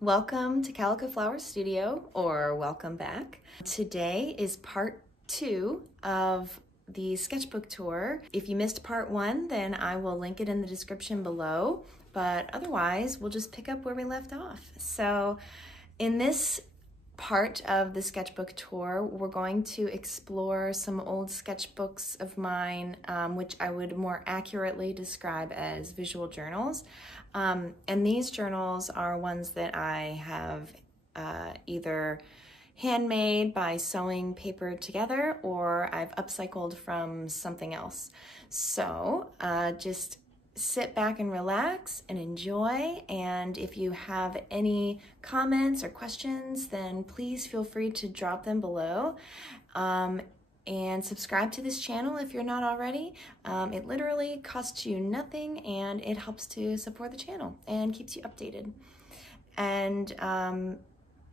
Welcome to Calico Flower Studio, or welcome back. Today is part 2 of the sketchbook tour. If you missed part 1, then I will link it in the description below, but otherwise we'll just pick up where we left off. So in this part of the sketchbook tour, we're going to explore some old sketchbooks of mine, which I would more accurately describe as visual journals. And these journals are ones that I have either handmade by sewing paper together, or I've upcycled from something else. So just sit back and relax and enjoy. And if you have any comments or questions, then please feel free to drop them below. And subscribe to this channel if you're not already. It literally costs you nothing, and it helps to support the channel and keeps you updated. And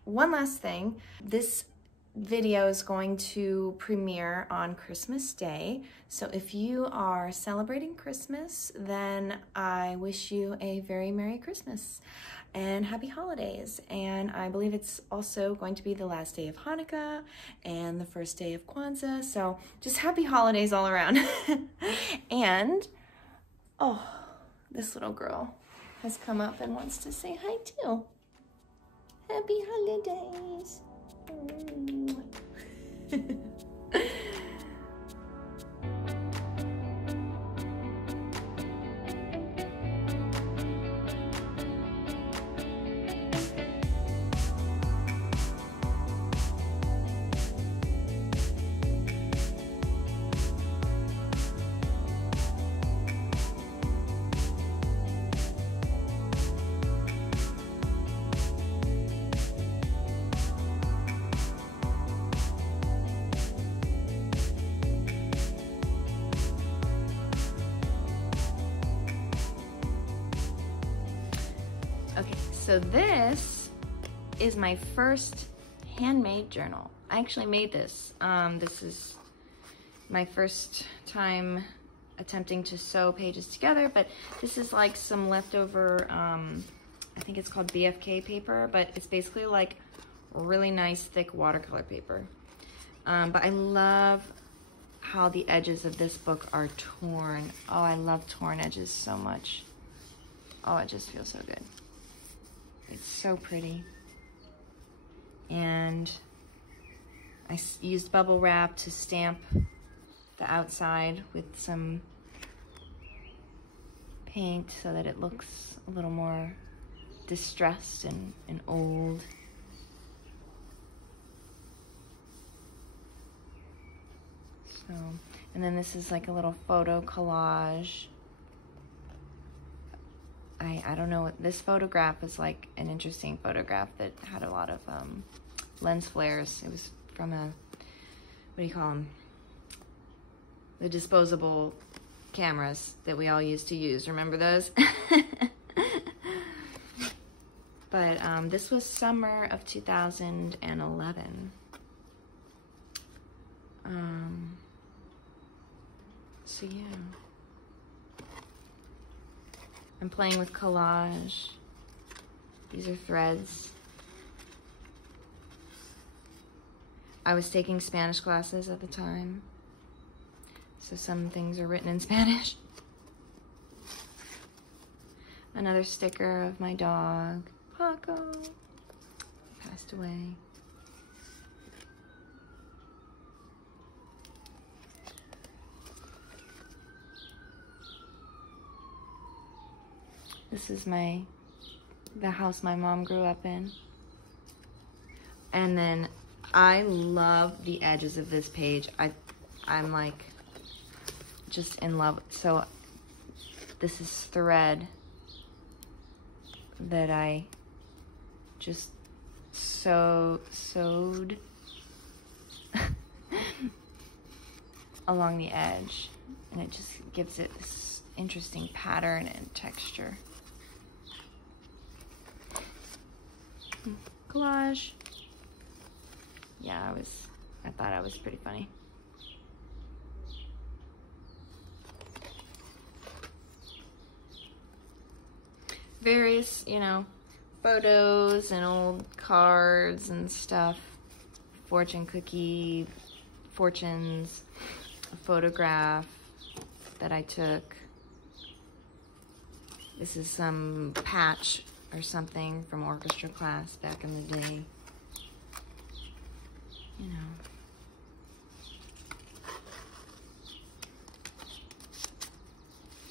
one last thing, this video is going to premiere on Christmas Day. So if you are celebrating Christmas, then I wish you a very Merry Christmas and Happy Holidays. And I believe it's also going to be the last day of Hanukkah and the first day of Kwanzaa. So just happy holidays all around. And, oh, this little girl has come up and wants to say hi too. Happy holidays. Okay, so this is my first handmade journal. I actually made this. This is my first time attempting to sew pages together, but this is like some leftover, I think it's called BFK paper, but it's basically like really nice thick watercolor paper. But I love how the edges of this book are torn. Oh, I love torn edges so much. Oh, it just feels so good. It's so pretty. And I used bubble wrap to stamp the outside with some paint so that it looks a little more distressed and old. So, and then this is like a little photo collage. I don't know, this photograph is like an interesting photograph that had a lot of lens flares. It was from a, what do you call them? The disposable cameras that we all used to use. Remember those? But this was summer of 2011. So yeah. I'm playing with collage. These are threads. I was taking Spanish classes at the time, so some things are written in Spanish. Another sticker of my dog, Paco. He passed away. This is the house my mom grew up in. And then I love the edges of this page. I'm like just in love. So this is thread that I just sewed along the edge, and it just gives it this interesting pattern and texture. Collage. Yeah, I thought I was pretty funny. Various, photos and old cards and stuff. Fortune cookie, fortunes, a photograph that I took. This is some patch or something from orchestra class back in the day. You know.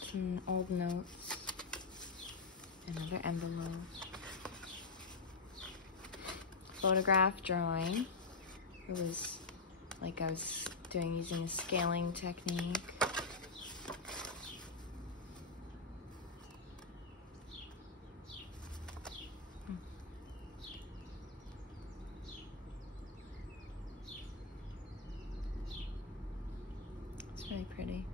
Some old notes. Another envelope. Photograph drawing. It was like I was using a scaling technique. It's really pretty.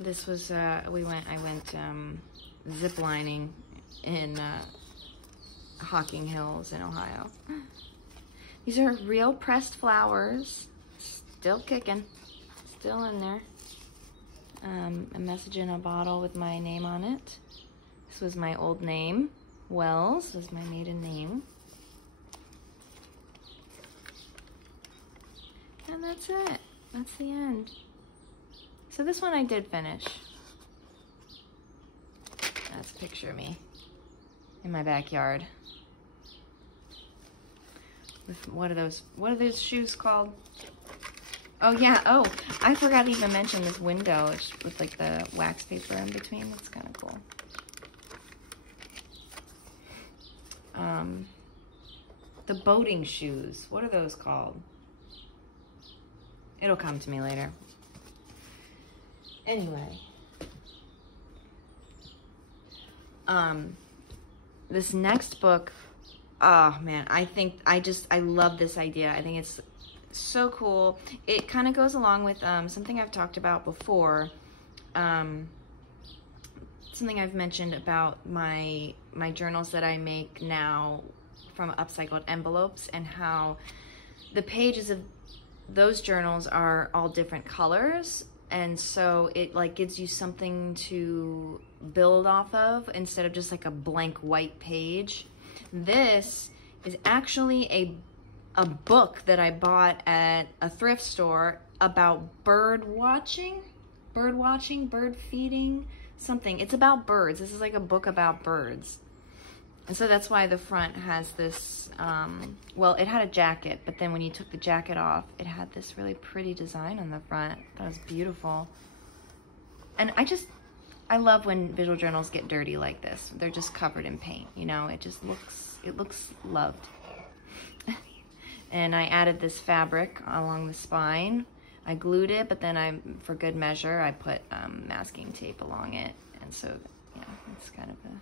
This was, I went zip lining in Hocking Hills in Ohio. These are real pressed flowers, still kicking, still in there. A message in a bottle with my name on it. This was my old name. Wells was my maiden name. And that's it. That's the end. So this one I did finish. That's a picture of me in my backyard. With what are those shoes called? Oh yeah, oh, I forgot to even mention this window with like the wax paper in between. That's kind of cool. The boating shoes, what are those called? It'll come to me later. Anyway, this next book, oh man, I love this idea. I think it's so cool. It kind of goes along with something I've talked about before, something I've mentioned about my journals that I make now from upcycled envelopes, and how the pages of those journals are all different colors. And so it like gives you something to build off of instead of just like a blank white page. This is actually a book that I bought at a thrift store about bird watching, bird feeding, something. It's about birds. This is like a book about birds. And so that's why the front has this, well, it had a jacket, but then when you took the jacket off, it had this really pretty design on the front. That was beautiful. And I love when visual journals get dirty like this. They're just covered in paint, you know, it looks loved. And I added this fabric along the spine. I glued it, but then for good measure, I put masking tape along it. And so, yeah, it's kind of a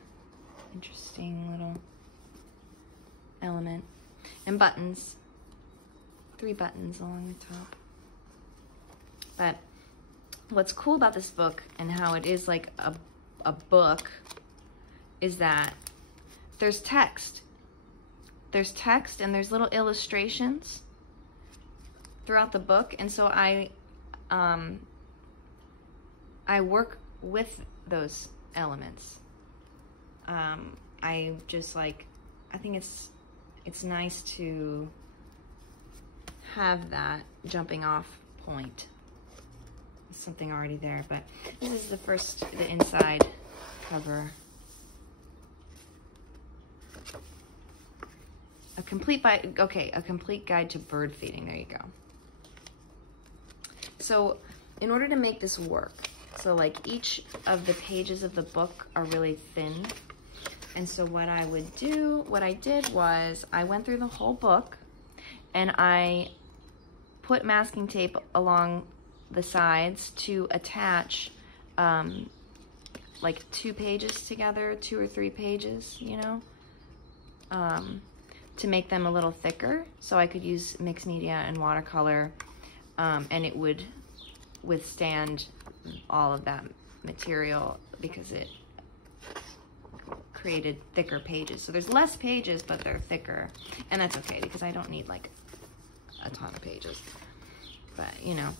interesting little element. And buttons, 3 buttons along the top. But what's cool about this book and how it is like a book is that there's text. There's text and there's little illustrations throughout the book. And so I work with those elements. I just like, I think it's nice to have that jumping off point. There's something already there, but this is the inside cover. A complete guide to bird feeding, there you go. So in order to make this work, so like each of the pages of the book are really thin. And so what I did was I went through the whole book and I put masking tape along the sides to attach like 2 pages together, 2 or 3 pages, you know, to make them a little thicker. So I could use mixed media and watercolor, and it would withstand all of that material because created thicker pages. So there's less pages, but they're thicker. And that's okay because I don't need like a ton of pages. But, you know,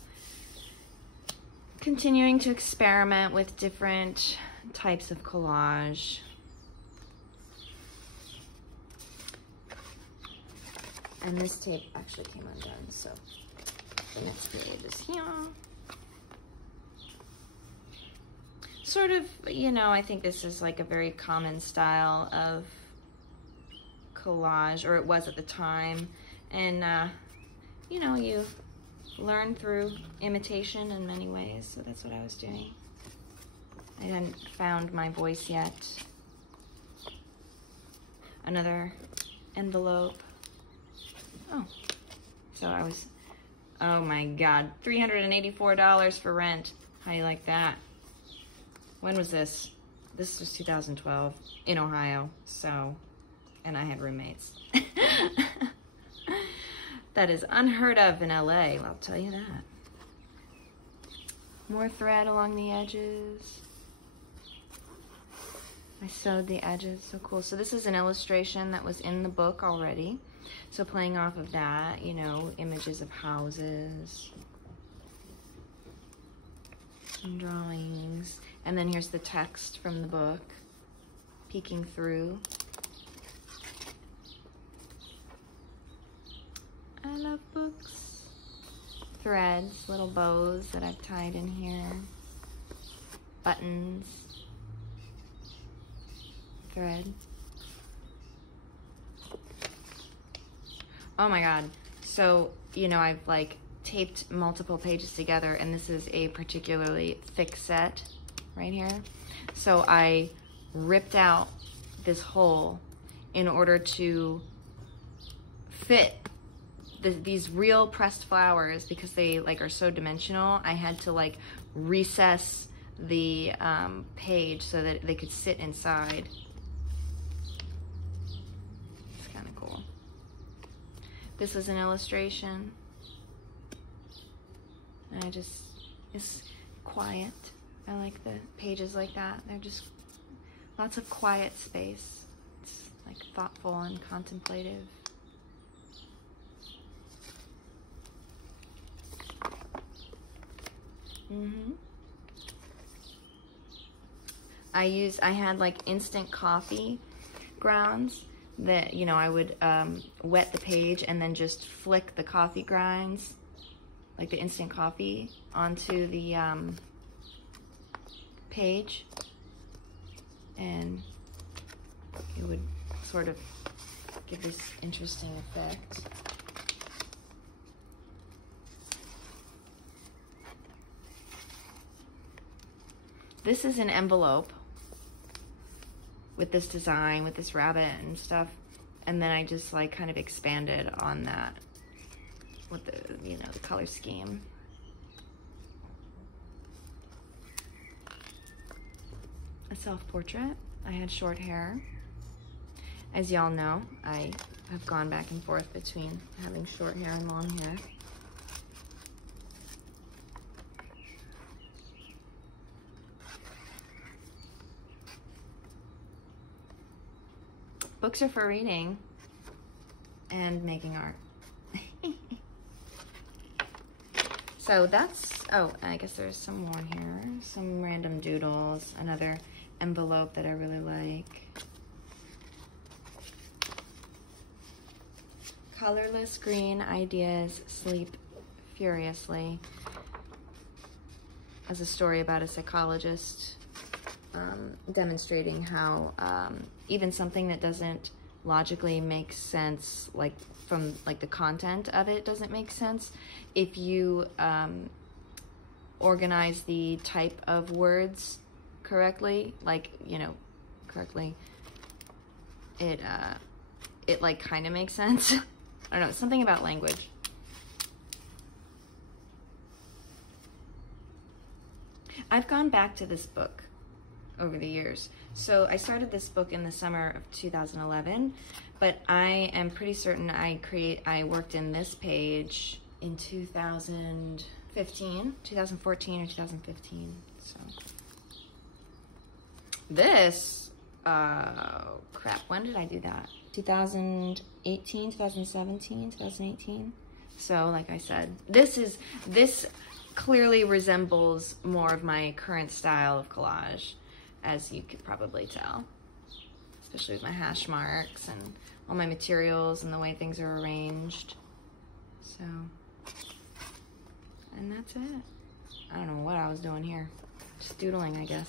continuing to experiment with different types of collage. And this tape actually came undone, so the next page is here. Sort of, you know, I think this is like a very common style of collage, or it was at the time. And, you know, you learn through imitation in many ways, so that's what I was doing. I hadn't found my voice yet. Another envelope. Oh, so I was, oh my God, $384 for rent. How do you like that? When was this? This was 2012 in Ohio, so, and I had roommates. That is unheard of in LA, I'll tell you that. More thread along the edges. I sewed the edges, so cool. So this is an illustration that was in the book already. So playing off of that, you know, images of houses, some drawings, and then here's the text from the book, peeking through. I love books. Threads, little bows that I've tied in here, buttons, thread. Oh my God. So, you know, I've like taped multiple pages together, and this is a particularly thick set right here. So I ripped out this hole in order to fit these real pressed flowers, because they like are so dimensional. I had to like recess the page so that they could sit inside. This is an illustration. And it's quiet. I like the pages like that. They're just lots of quiet space. It's like thoughtful and contemplative. I had like instant coffee grounds that, you know, I would wet the page and then just flick the coffee grinds, like the instant coffee, onto the page, and it would sort of give this interesting effect. This is an envelope with this design, with this rabbit and stuff, and then I just like kind of expanded on that with the, you know, the color scheme. A self-portrait. I had short hair. As y'all know, I have gone back and forth between having short hair and long hair. Books are for reading and making art. So that's, oh, I guess there's some more here. Some random doodles, another envelope that I really like. Colorless green ideas sleep furiously. As a story about a psychologist demonstrating how even something that doesn't logically make sense, like from like the content of it doesn't make sense, if you organize the type of words correctly, like, you know, correctly, it like kind of makes sense. I don't know, something about language. I've gone back to this book over the years. So I started this book in the summer of 2011, but I am pretty certain I worked in this page in 2014 or 2015. So this crap, when did I do that? 2018, 2017, 2018. So like I said, this clearly resembles more of my current style of collage, as you could probably tell, especially with my hash marks and all my materials and the way things are arranged. So, and that's it. I don't know what I was doing here. Just doodling, I guess.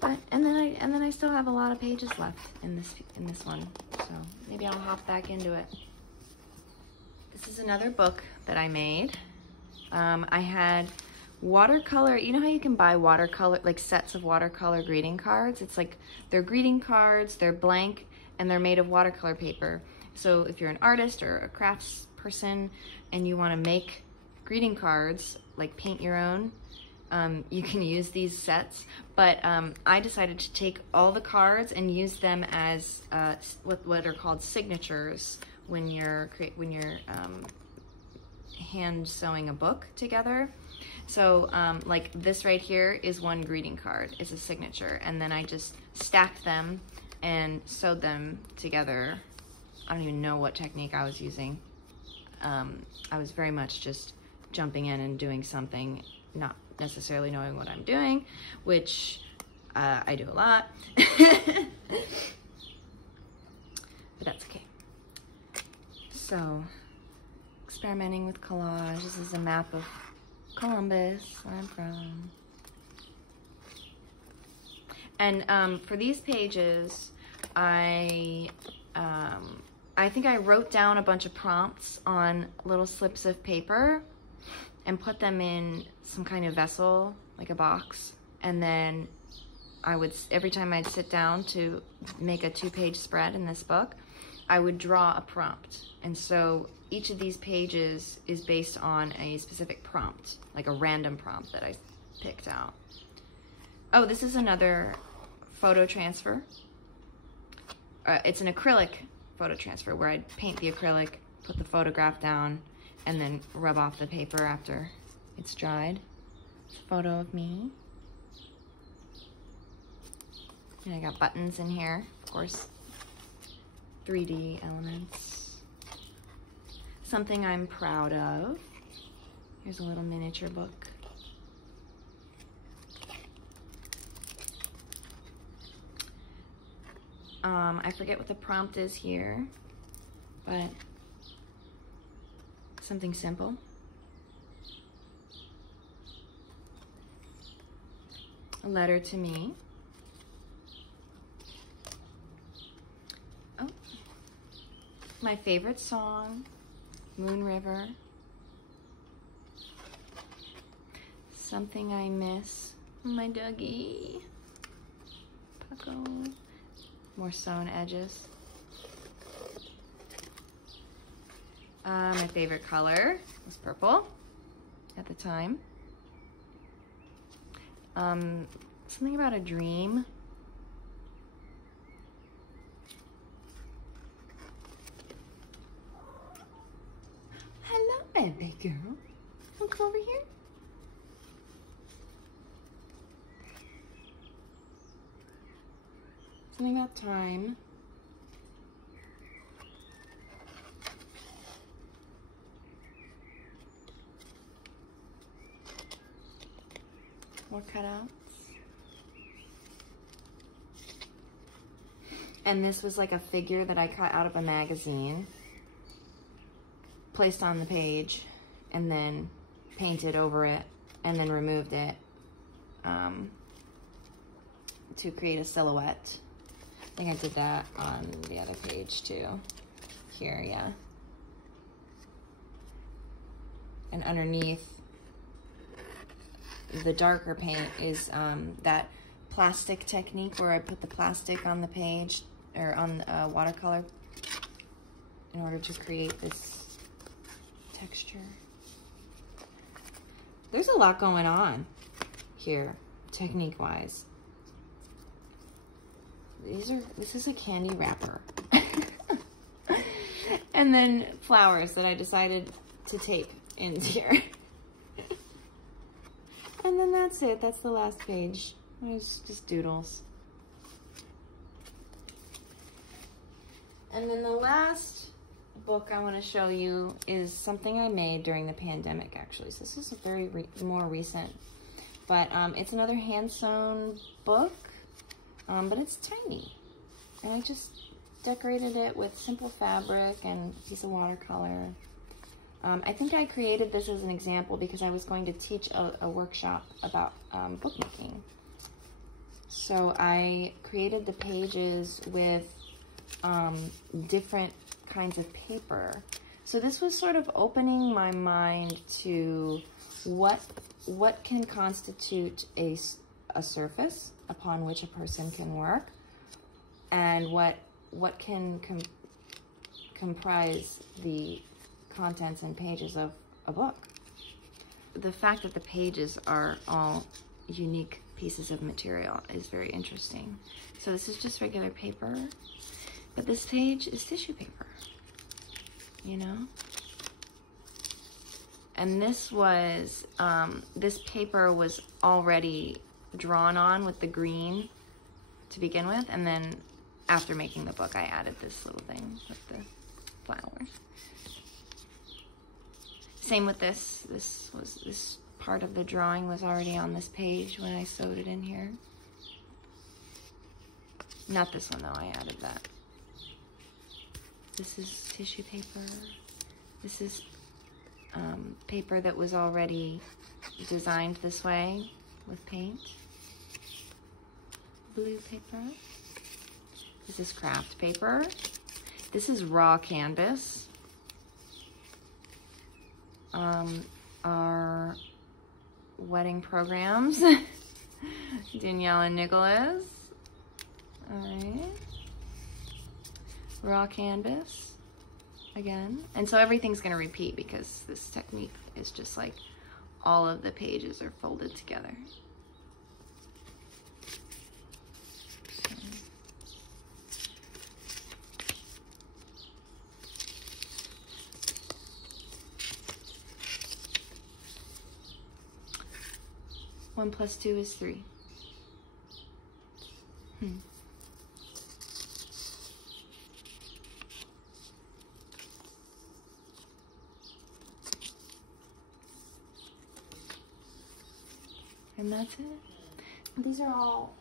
But and then I still have a lot of pages left in this one. So maybe I'll hop back into it. This is another book that I made. I had watercolor. You know how you can buy watercolor, like sets of watercolor greeting cards? It's like they're greeting cards, they're blank, and they're made of watercolor paper. So if you're an artist or a crafts person and you want to make greeting cards, like paint your own, you can use these sets. But I decided to take all the cards and use them as what are called signatures when you're hand sewing a book together. So like this right here is one greeting card, it's a signature, and then I just stacked them and sewed them together. I don't even know what technique I was using. I was very much just jumping in and doing something, not necessarily knowing what I'm doing, which I do a lot. But that's okay. So, experimenting with collage. This is a map of Columbus, where I'm from. And for these pages, I think I wrote down a bunch of prompts on little slips of paper and put them in some kind of vessel, like a box. And then I would, every time I'd sit down to make a 2-page spread in this book, I would draw a prompt. And so each of these pages is based on a specific prompt, like a random prompt that I picked out. Oh, this is another photo transfer. It's an acrylic photo transfer where I'd paint the acrylic, put the photograph down, and then rub off the paper after it's dried. It's a photo of me. And I got buttons in here, of course. 3D elements. Something I'm proud of. Here's a little miniature book. I forget what the prompt is here, but something simple. A letter to me. Oh, my favorite song, Moon River. Something I miss, my doggy, Paco. More sewn edges. My favorite color was purple at the time. Something about a dream. Hello, baby girl. Wanna come over here? Something about time. More cutouts. And this was like a figure that I cut out of a magazine, placed on the page, and then painted over it, and then removed it to create a silhouette. I think I did that on the other page too. Here, yeah. And underneath, the darker paint is that plastic technique where I put the plastic on the page, or on watercolor, in order to create this texture. There's a lot going on here, technique-wise. This is a candy wrapper. And then flowers that I decided to tape in here. And then that's it. That's the last page. It's just doodles. And then the last book I want to show you is something I made during the pandemic, actually. So this is a very more recent, but it's another hand-sewn book, but it's tiny. And I just decorated it with simple fabric and a piece of watercolor. I think I created this as an example because I was going to teach a workshop about bookmaking. So I created the pages with different kinds of paper. So this was sort of opening my mind to what can constitute a surface upon which a person can work, and what can comprise the contents and pages of a book. The fact that the pages are all unique pieces of material is very interesting. So this is just regular paper, but this page is tissue paper, you know? And this was, this paper was already drawn on with the green to begin with, and then after making the book, I added this little thing with the flowers. Same with this. This part of the drawing was already on this page when I sewed it in here. Not this one though, I added that. This is tissue paper. This is paper that was already designed this way with paint. Blue paper. This is craft paper. This is raw canvas. Our wedding programs. Danielle and Nicholas. Alright. Raw canvas. Again. And so everything's going to repeat because this technique is just like all of the pages are folded together. One plus 2 is 3. And that's it. These are all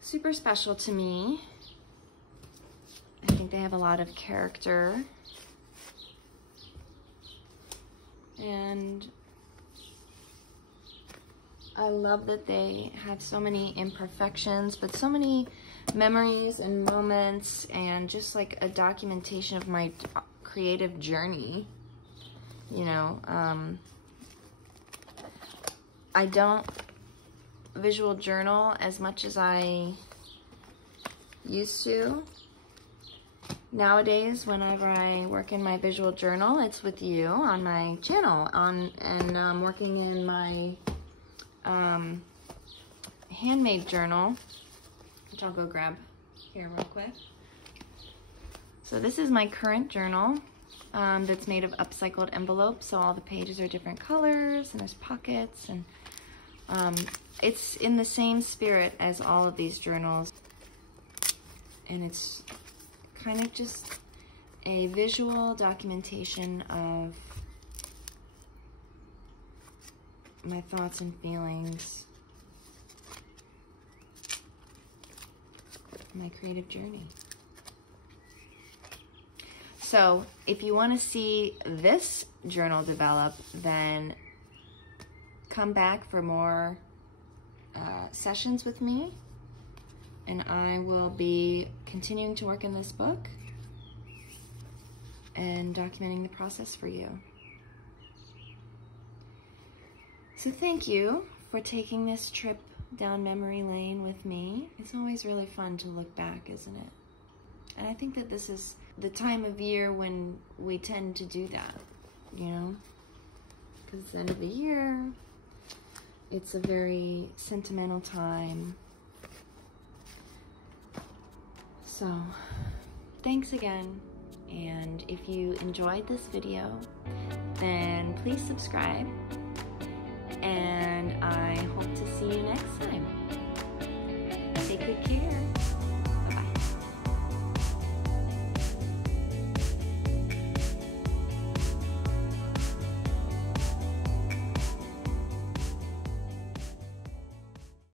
super special to me. I think they have a lot of character. And I love that they have so many imperfections, but so many memories and moments, and just like a documentation of my creative journey. You know, I don't visual journal as much as I used to. Nowadays, whenever I work in my visual journal, it's with you on my channel, and working in my handmade journal, which I'll go grab here real quick. So this is my current journal that's made of upcycled envelopes, so all the pages are different colors and there's pockets, and it's in the same spirit as all of these journals, and it's kind of just a visual documentation of my thoughts and feelings, my creative journey. So if you want to see this journal develop, then come back for more sessions with me, and I will be continuing to work in this book and documenting the process for you. So thank you for taking this trip down memory lane with me. It's always really fun to look back, isn't it? And I think that this is the time of year when we tend to do that, you know? Because it's the end of the year, it's a very sentimental time. So, thanks again. And if you enjoyed this video, then please subscribe. And I hope to see you next time. Take good care.